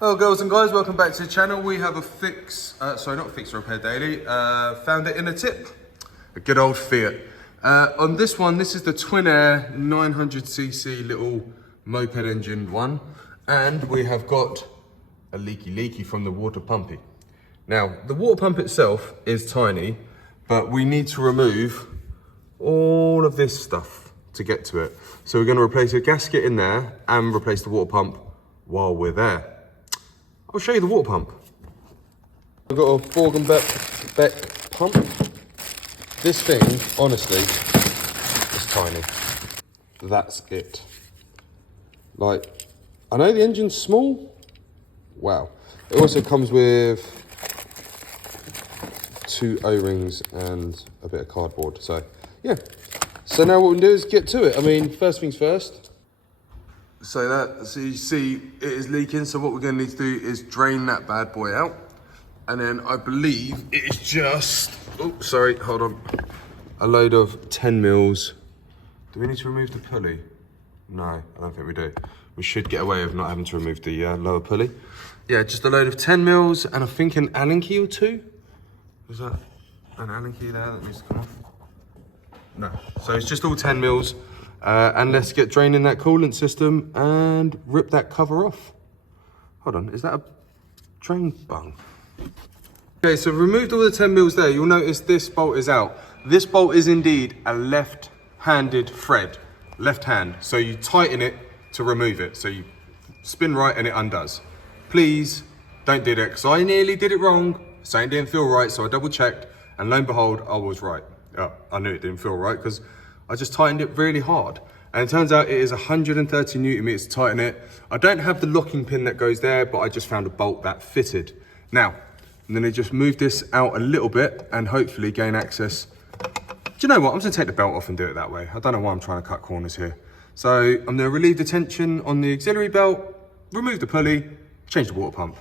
Hello girls and guys, welcome back to the channel. We have a repair daily. Found it in a tip, a good old Fiat. On this one, this is the Twinair 900cc little moped engine one. And we have got a leaky from the water pumpy. Now, the water pump itself is tiny, but we need to remove all of this stuff to get to it. So we're gonna replace a gasket in there and replace the water pump while we're there. I'll show you the water pump. I've got a Borg & Beck pump. This thing, honestly, is tiny. That's it. Like, I know the engine's small. Wow. It also comes with 2 O-rings and a bit of cardboard. So, yeah. So now what we can do is get to it. I mean, first things first. So you see it is leaking, so what we're going to need to do is drain that bad boy out. And then I believe it is just, a load of 10 mils. Do we need to remove the pulley? No, I don't think we do. We should get away with not having to remove the lower pulley. Yeah, just a load of 10 mils and I think an Allen key or 2. Was that an Allen key there that needs to come off? No, so it's just all 10 mils. And let's get draining that coolant system and rip that cover off. Hold on, is that a drain bung? Okay, so removed all the 10 mils there. You'll notice this bolt is out. This bolt is indeed a left-handed thread, left hand. So you tighten it to remove it. So you spin right and it undoes. Please don't do that, because I nearly did it wrong. Something didn't feel right, so I double checked, and lo and behold, I was right. Oh, I knew it didn't feel right because I just tightened it really hard. And it turns out it is 130 Newton meters to tighten it. I don't have the locking pin that goes there, but I just found a bolt that fitted. Now, I'm gonna just move this out a little bit and hopefully gain access. Do you know what? I'm just gonna take the belt off and do it that way. I don't know why I'm trying to cut corners here. So I'm gonna relieve the tension on the auxiliary belt, remove the pulley, change the water pump.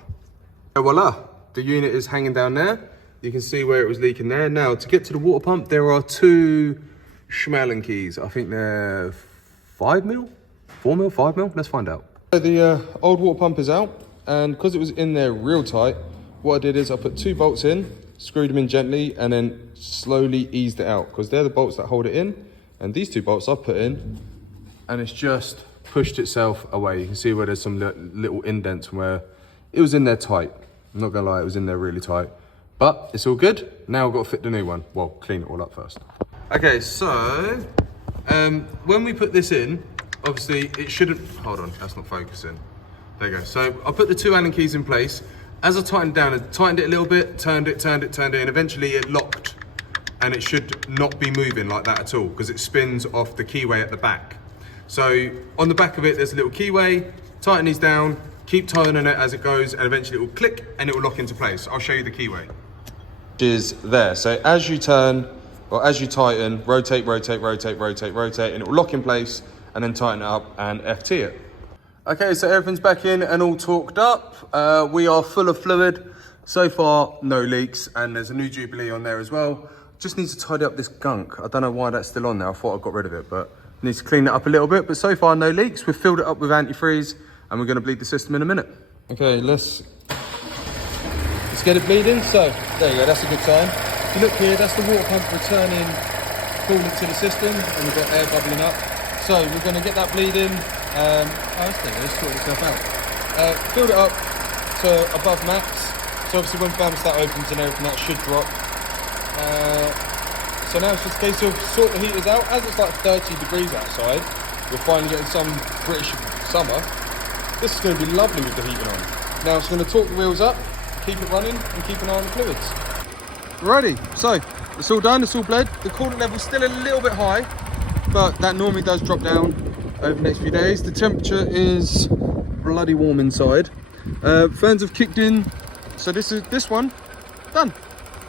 So voila, the unit is hanging down there. You can see where it was leaking there. Now, to get to the water pump, there are 2 Schmeling keys. I think they're 5 mil, 4 mil, 5 mil. Let's find out. So the old water pump is out, and because it was in there real tight, what I did is I put 2 bolts in, screwed them in gently, and then slowly eased it out, because they're the bolts that hold it in. And these 2 bolts I put in, and it's just pushed itself away. You can see where there's some little indents where it was in there tight. I'm not gonna lie, it was in there really tight, but it's all good. Now I've got to fit the new one. Well, clean it all up first. Okay, so when we put this in, obviously it shouldn't, hold on, that's not focusing. There you go. So I put the 2 Allen keys in place. As I tightened down, I tightened it a little bit, turned it, and eventually it locked. And it should not be moving like that at all, because it spins off the keyway at the back. So on the back of it, there's a little keyway. Tighten these down, keep tightening it as it goes, and eventually it will click and it will lock into place. I'll show you the keyway. Is there. So as you turn, or as you tighten, rotate, and it will lock in place, and then tighten it up and FT it. Okay, so everything's back in and all torqued up. We are full of fluid. So far, no leaks, and there's a new Jubilee on there as well. Just need to tidy up this gunk. I don't know why that's still on there. I thought I got rid of it, but need to clean it up a little bit. But so far, no leaks. We've filled it up with antifreeze, and we're gonna bleed the system in a minute. Okay, let's get it bleeding. So, there you go, that's a good sign. If you look here, that's the water pump returning coolant to the system, and we've got air bubbling up. So we're going to get that bleeding. Let's sort this stuff out. Filled it up to above max. So obviously when thermostat opens and everything, that should drop. So now it's just a case of sort the heaters out. As it's like 30 degrees outside, we're finally getting some British summer. This is going to be lovely with the heating on. Now it's going to torque the wheels up, keep it running, and keep an eye on the fluids. Righty, so it's all done, it's all bled. The coolant level's still a little bit high, but that normally does drop down over the next few days. The temperature is bloody warm inside. Fans have kicked in, so this one done.